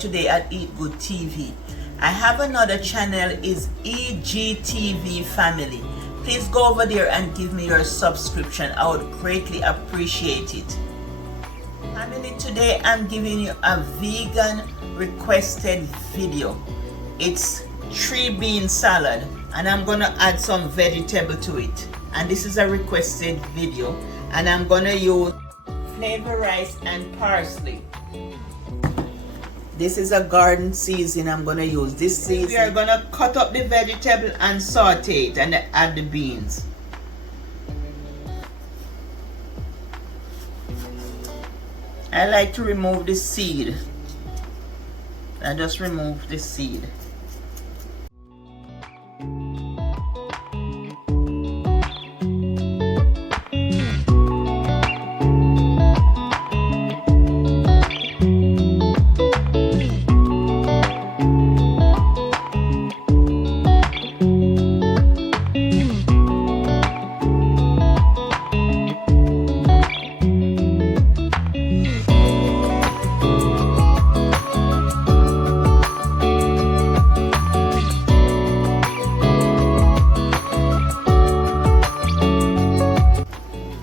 today at Eat Good TV. I have another channel, is EGTV Family. Please go over there and give me your subscription. I would greatly appreciate it. Family, today I'm giving you a vegan requested video. It's 3-bean salad and I'm gonna add some vegetable to it. And this is a requested video and I'm gonna use flavor rice and parsley. This is a garden season I'm gonna use. This season we are gonna cut up the vegetable and saute it and add the beans. I like to remove the seed. I just remove the seed.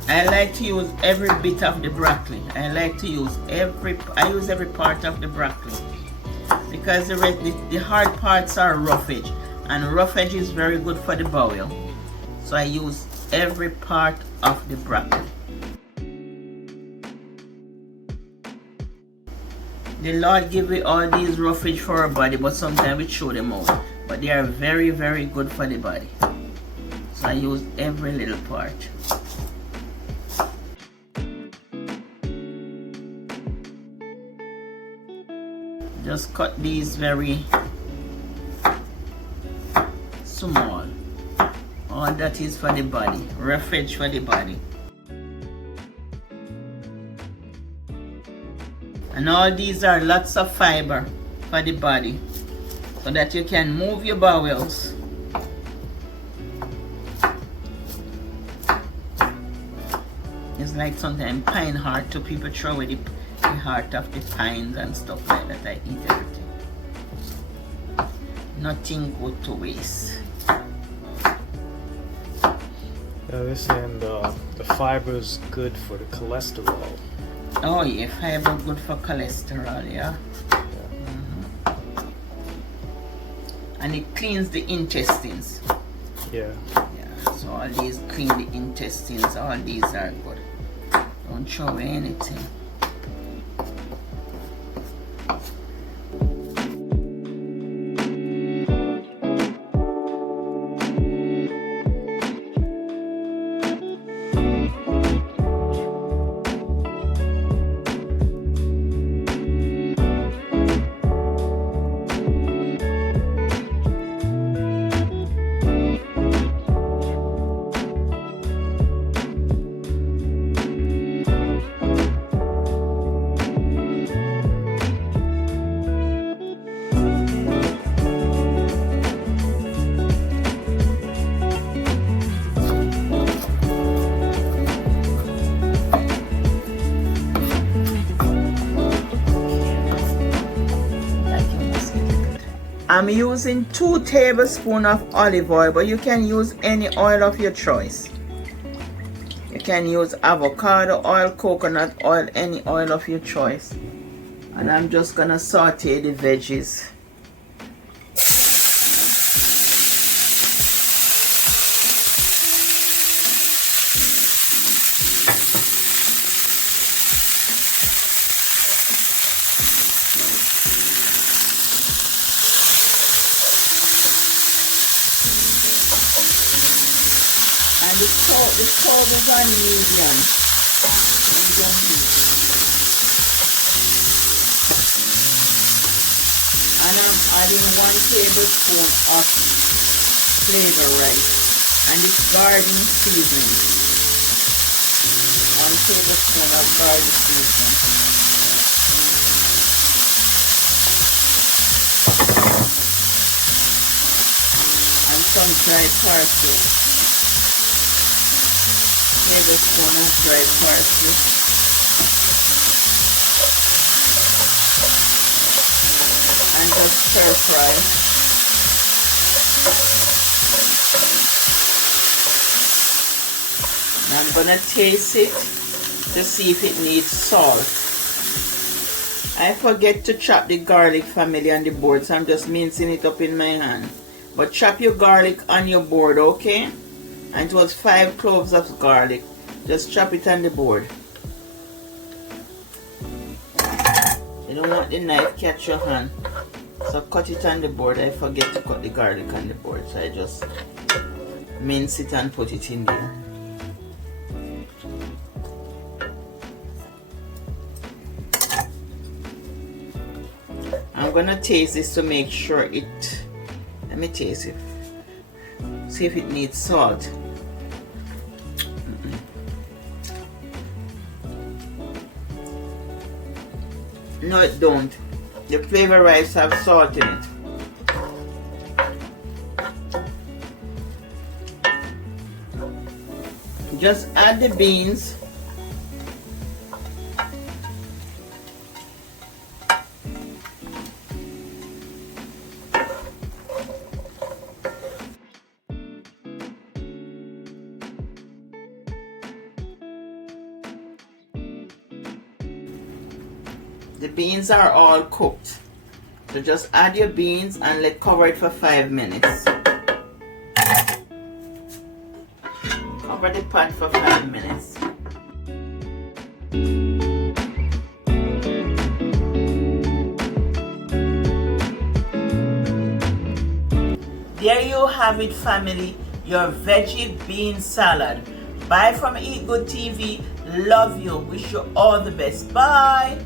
I like to use every bit of the broccoli. I use every part of the broccoli because the hard parts are roughage, and roughage is very good for the bowel. So I use every part of the broccoli. The Lord give me all these roughage for our body, but sometimes we throw them out. But they are very, very good for the body. So I use every little part. Just cut these very small. All that is for the body, roughage for the body. And all these are lots of fiber for the body, so that you can move your bowels. It's like sometimes pine heart to people throw away the heart of the pines and stuff like that. I eat everything. Nothing good to waste. Yeah, they're saying the fiber is good for the cholesterol. Oh yeah, fiber good for cholesterol, yeah. And it cleans the intestines. Yeah. Yeah, so all these clean the intestines, all these are good. Don't throw away anything. I'm using 2 tablespoons of olive oil, but you can use any oil of your choice. You can use avocado oil, coconut oil, any oil of your choice. And I'm just gonna saute the veggies. And the stove is on medium heat. And I'm adding 1 tablespoon of flavor rice. And it's garden seasoning. 1 tablespoon of garden seasoning. And some dried parsley. Tablespoon of dried parsley. Just stir fry. Now I'm gonna taste it to see if it needs salt. I forget to chop the garlic, family, on the board, so I'm just mincing it up in my hand. But chop your garlic on your board, okay? And it was 5 cloves of garlic. Just chop it on the board. You don't want the knife catch your hand, so cut it on the board. I forget to cut the garlic on the board, so I just mince it and put it in there. I'm gonna taste this to make sure it, let me taste it, see if it needs salt. No, it don't. The flavor rice have salt in it. Just add the beans. The beans are all cooked, so just add your beans and cover it for 5 minutes. Cover the pot for 5 minutes. There you have it, family, your veggie bean salad. Bye from Eat Good TV. Love you. Wish you all the best. Bye.